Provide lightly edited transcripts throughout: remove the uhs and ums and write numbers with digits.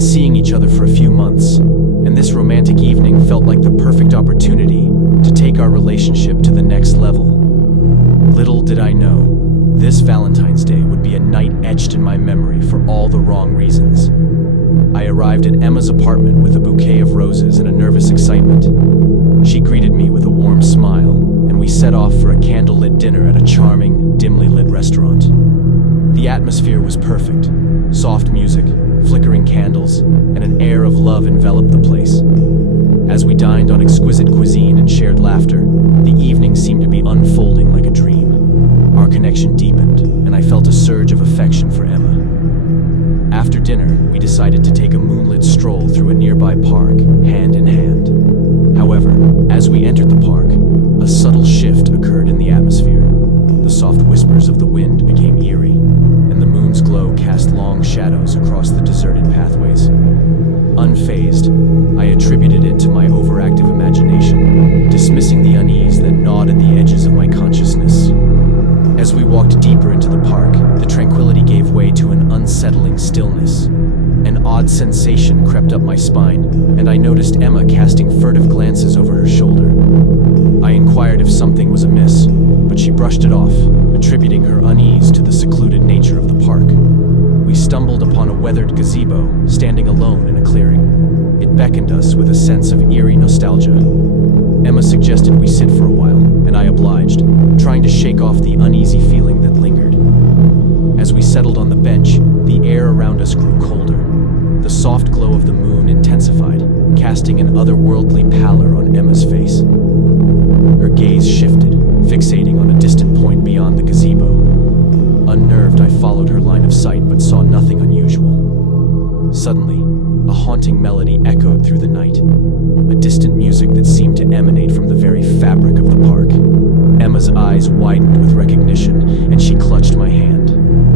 been seeing each other for a few months, and this romantic evening felt like the perfect opportunity to take our relationship to the next level. Little did I know, this Valentine's Day would be a night etched in my memory for all the wrong reasons. I arrived at Emma's apartment with a bouquet of roses and a nervous excitement. She greeted me with a warm smile, and we set off for a candlelit dinner at a charming, dimly lit restaurant. The atmosphere was perfect. Soft music, flickering candles, and an air of love enveloped the place. As we dined on exquisite cuisine and shared laughter, the evening seemed to be unfolding like a dream. Our connection deepened, and I felt a surge of affection for Emma. After dinner, we decided to take a moonlit stroll through a nearby park, hand in hand. However, as we entered the park, a subtle shift occurred in the atmosphere. The soft whispers of the wind became eerie, and the moon's glow cast long shadows across the deserted pathways. Unfazed, I attributed it to my overactive imagination, dismissing the unease that gnawed at the edges of my consciousness. As we walked deeper into the park, the tranquility gave way to an unsettling stillness. An odd sensation crept up my spine, and I noticed Emma casting furtive glances over her shoulder. I inquired if something was amiss, but she brushed it off, attributing her unease to the secluded nature of the park. We stumbled upon a weathered gazebo, standing alone in a clearing. It beckoned us with a sense of eerie nostalgia. Emma suggested we sit for a while, and I obliged, trying to shake off the uneasy feeling that lingered. As we settled on the bench, the air around us grew colder. The soft glow of the moon intensified, casting an otherworldly pallor on Emma's face. Her gaze shifted, fixating on a distant point beyond the gazebo. Unnerved, I followed her line of sight but saw nothing unusual. Suddenly, a haunting melody echoed through the night, a distant music that seemed to emanate from the very fabric of the park. Emma's eyes widened with recognition, and she clutched my hand.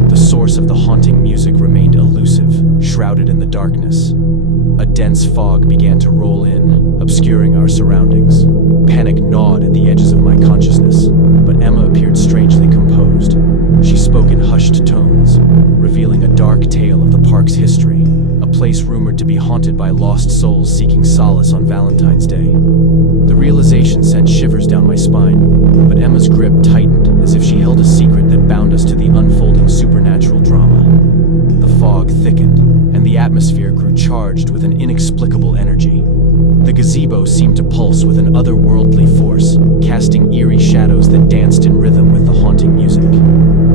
The source of the haunting music remained elusive, shrouded in the darkness. A dense fog began to roll in, obscuring our surroundings. Panic gnawed at the edges of my consciousness, but Emma appeared strangely composed. She spoke in hushed tones, revealing a dark tale of the park's history, a place rumored to be haunted by lost souls seeking solace on Valentine's Day. The realization sent shivers down my spine, but Emma's grip tightened as if she held a secret that bound us to the unfolding supernatural drama. The fog thickened, and the atmosphere grew charged with an inexplicable energy. The gazebo seemed to pulse with an otherworldly force, casting eerie shadows that danced in rhythm with the haunting music.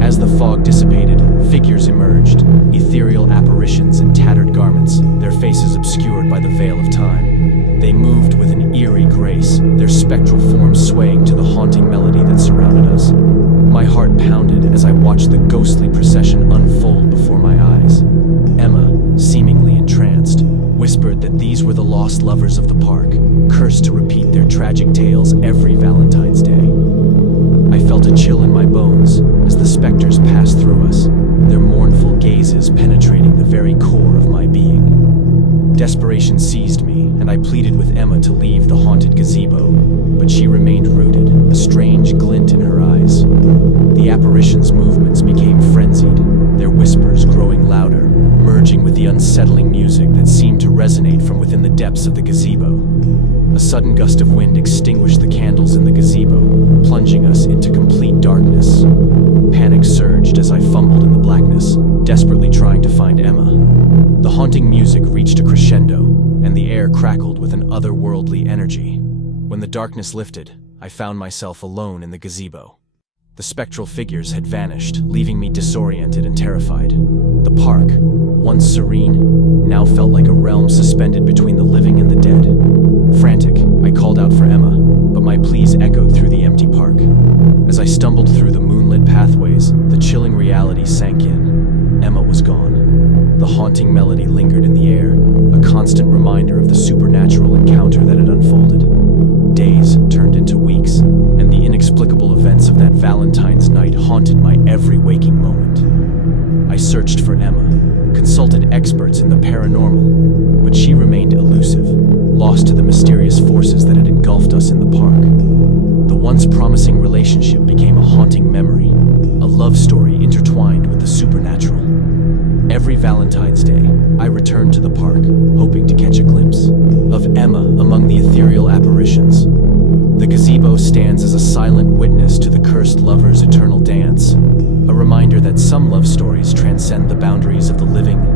As the fog dissipated, figures emerged, ethereal apparitions in tattered garments, their faces obscured by the veil of time. They moved with an eerie grace, their spectral forms swaying to the haunting melody that surrounded us. My heart pounded as I watched the ghostly procession unfold before my eyes. Emma, seemingly entranced, whispered that these were the lost lovers of the park, cursed to repeat their tragic tales every Valentine's Day. I felt a chill in my bones as the specters passed through us, their mournful gazes penetrating the very core of my being. Desperation seized me, and I pleaded with Emma to leave the haunted gazebo, but she remained rooted, a strange glint in her eyes. The apparition's movements became frenzied, their whispers growing louder, merging with the unsettling music that seemed to resonate from within the depths of the gazebo. A sudden gust of wind extinguished the candles in the gazebo, plunging us into complete darkness. Panic surged as I fumbled in the blackness, desperately trying to find Emma. The haunting music reached a crescendo, and the air crackled with an otherworldly energy. When the darkness lifted, I found myself alone in the gazebo. The spectral figures had vanished, leaving me disoriented and terrified. The park, once serene, now felt like a realm suspended between the living and the dead. Frantic, I called out for Emma, but my pleas echoed through the empty park. As I stumbled through the moonlit pathways, the chilling reality sank in. Emma was gone. The haunting melody lingered in the air, a constant reminder of the supernatural encounter that had unfolded. Days turned into weeks, and the inexplicable events of that Valentine's night haunted my every waking moment. I searched for Emma, consulted experts in the paranormal, but she remained elusive, lost to the mysterious forces that had engulfed us in the park. The once promising relationship became a haunting memory, a love story intertwined with the supernatural. Every Valentine's Day, I return to the park, hoping to catch a glimpse of Emma among the ethereal apparitions. The gazebo stands as a silent witness to the cursed lovers' eternal dance, a reminder that some love stories transcend the boundaries of the living